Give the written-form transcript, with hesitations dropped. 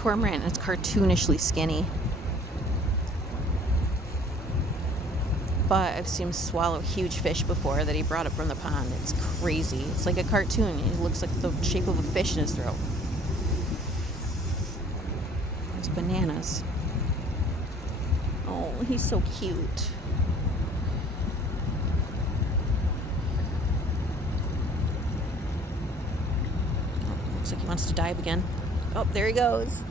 cormorant, and it's cartoonishly skinny. But I've seen him swallow huge fish before that he brought up from the pond. It's crazy. It's like a cartoon. It looks like the shape of a fish in his throat. It's bananas. Oh, he's so cute. Oh, looks like he wants to dive again. Oh, there he goes.